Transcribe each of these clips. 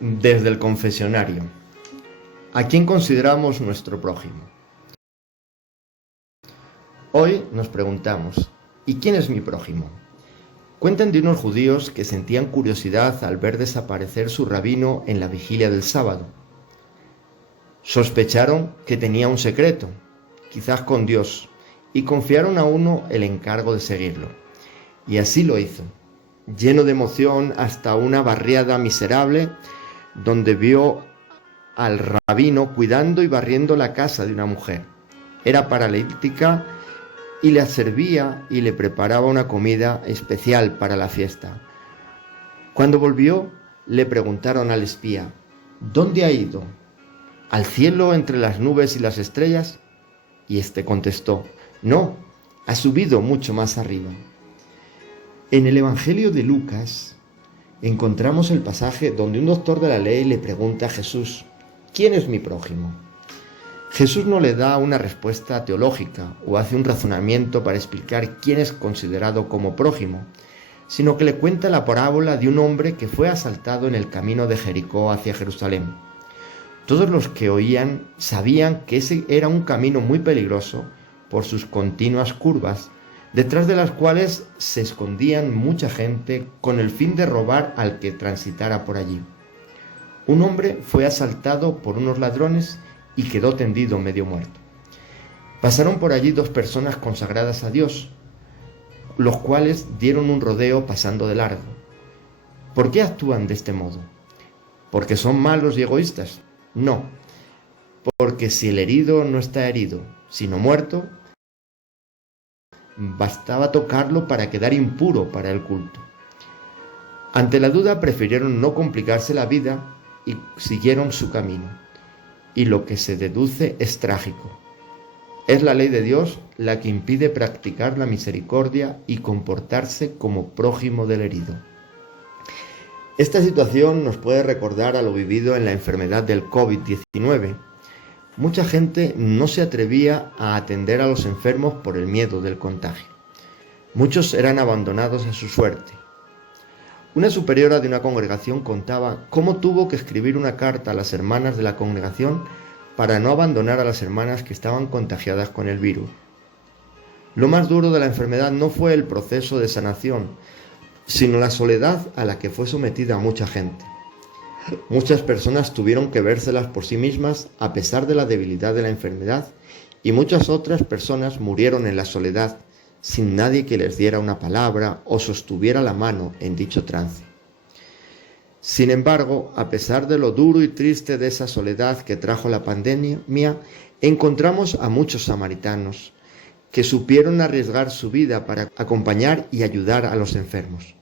Desde el confesionario. ¿A quién consideramos nuestro prójimo? Hoy nos preguntamos, ¿y quién es mi prójimo? Cuentan de unos judíos que sentían curiosidad al ver desaparecer su rabino en la vigilia del sábado. Sospecharon que tenía un secreto, quizás con Dios, y confiaron a uno el encargo de seguirlo. Y así lo hizo, lleno de emoción hasta una barriada miserable, donde vio al rabino cuidando y barriendo la casa de una mujer. Era paralítica y le servía y le preparaba una comida especial para la fiesta. Cuando volvió, le preguntaron al espía, ¿dónde ha ido? ¿Al cielo entre las nubes y las estrellas? Y éste contestó, no, ha subido mucho más arriba. En el Evangelio de Lucas encontramos el pasaje donde un doctor de la ley le pregunta a Jesús, ¿quién es mi prójimo? Jesús no le da una respuesta teológica o hace un razonamiento para explicar quién es considerado como prójimo, sino que le cuenta la parábola de un hombre que fue asaltado en el camino de Jericó hacia Jerusalén. Todos los que oían sabían que ese era un camino muy peligroso por sus continuas curvas, detrás de las cuales se escondían mucha gente con el fin de robar al que transitara por allí. Un hombre fue asaltado por unos ladrones y quedó tendido medio muerto. Pasaron por allí dos personas consagradas a Dios, los cuales dieron un rodeo pasando de largo. ¿Por qué actúan de este modo? ¿Porque son malos y egoístas? No, porque si el herido no está herido, sino muerto, bastaba tocarlo para quedar impuro para el culto. Ante la duda prefirieron no complicarse la vida y siguieron su camino. Y lo que se deduce es trágico. Es la ley de Dios la que impide practicar la misericordia y comportarse como prójimo del herido. Esta situación nos puede recordar a lo vivido en la enfermedad del COVID-19. Mucha gente no se atrevía a atender a los enfermos por el miedo del contagio. Muchos eran abandonados a su suerte. Una superiora de una congregación contaba cómo tuvo que escribir una carta a las hermanas de la congregación para no abandonar a las hermanas que estaban contagiadas con el virus. Lo más duro de la enfermedad no fue el proceso de sanación, sino la soledad a la que fue sometida mucha gente. Muchas personas tuvieron que vérselas por sí mismas a pesar de la debilidad de la enfermedad y muchas otras personas murieron en la soledad sin nadie que les diera una palabra o sostuviera la mano en dicho trance. Sin embargo, a pesar de lo duro y triste de esa soledad que trajo la pandemia, encontramos a muchos samaritanos que supieron arriesgar su vida para acompañar y ayudar a los enfermos.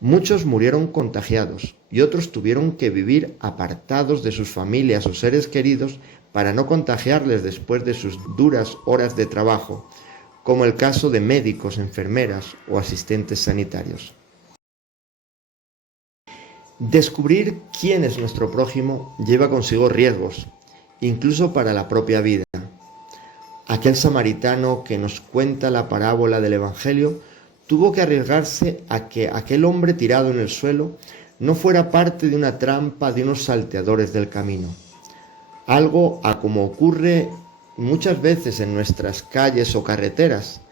Muchos murieron contagiados y otros tuvieron que vivir apartados de sus familias o seres queridos para no contagiarles después de sus duras horas de trabajo, como el caso de médicos, enfermeras o asistentes sanitarios. Descubrir quién es nuestro prójimo lleva consigo riesgos, incluso para la propia vida. Aquel samaritano que nos cuenta la parábola del Evangelio tuvo que arriesgarse a que aquel hombre tirado en el suelo no fuera parte de una trampa de unos salteadores del camino. Algo a como ocurre muchas veces en nuestras calles o carreteras,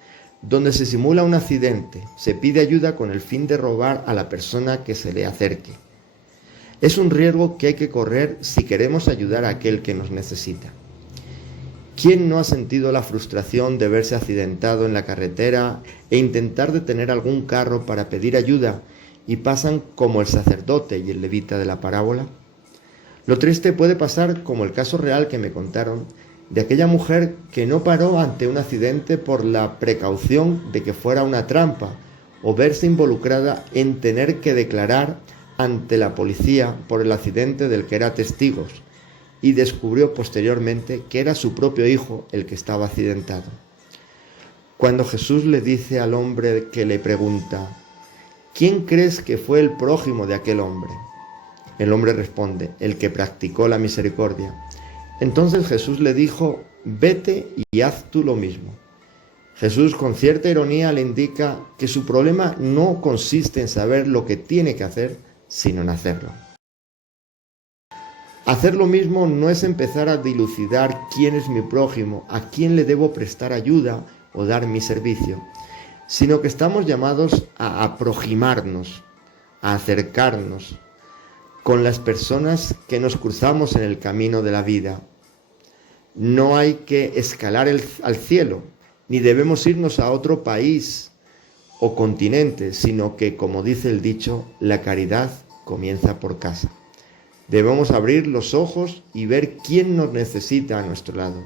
donde se simula un accidente, se pide ayuda con el fin de robar a la persona que se le acerque. Es un riesgo que hay que correr si queremos ayudar a aquel que nos necesita. ¿Quién no ha sentido la frustración de verse accidentado en la carretera e intentar detener algún carro para pedir ayuda y pasan como el sacerdote y el levita de la parábola? Lo triste puede pasar como el caso real que me contaron de aquella mujer que no paró ante un accidente por la precaución de que fuera una trampa o verse involucrada en tener que declarar ante la policía por el accidente del que era testigo y descubrió posteriormente que era su propio hijo el que estaba accidentado. Cuando Jesús le dice al hombre que le pregunta, ¿quién crees que fue el prójimo de aquel hombre? El hombre responde, el que practicó la misericordia. Entonces Jesús le dijo, vete y haz tú lo mismo. Jesús con cierta ironía le indica que su problema no consiste en saber lo que tiene que hacer, sino en hacerlo. Hacer lo mismo no es empezar a dilucidar quién es mi prójimo, a quién le debo prestar ayuda o dar mi servicio, sino que estamos llamados a aproximarnos, a acercarnos con las personas que nos cruzamos en el camino de la vida. No hay que escalar al cielo, ni debemos irnos a otro país o continente, sino que, como dice el dicho, la caridad comienza por casa. Debemos abrir los ojos y ver quién nos necesita a nuestro lado,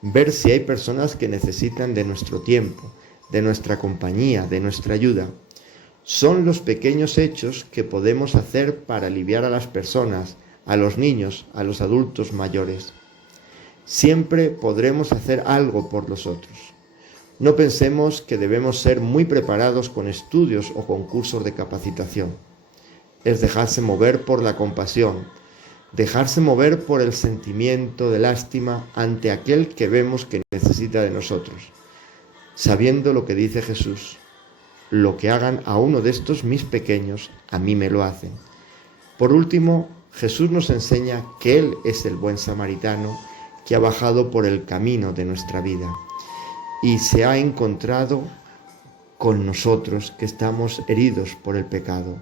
ver si hay personas que necesitan de nuestro tiempo, de nuestra compañía, de nuestra ayuda. Son los pequeños hechos que podemos hacer para aliviar a las personas, a los niños, a los adultos mayores. Siempre podremos hacer algo por los otros. No pensemos que debemos ser muy preparados con estudios o concursos de capacitación. Es dejarse mover por la compasión, dejarse mover por el sentimiento de lástima ante aquel que vemos que necesita de nosotros, sabiendo lo que dice Jesús: lo que hagan a uno de estos mis pequeños, a mí me lo hacen. Por último, Jesús nos enseña que Él es el buen samaritano que ha bajado por el camino de nuestra vida y se ha encontrado con nosotros que estamos heridos por el pecado.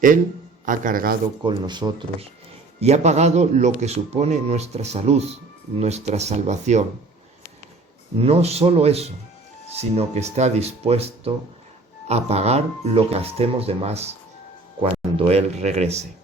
Él ha cargado con nosotros y ha pagado lo que supone nuestra salud, nuestra salvación. No solo eso, sino que está dispuesto a pagar lo que gastemos de más cuando Él regrese.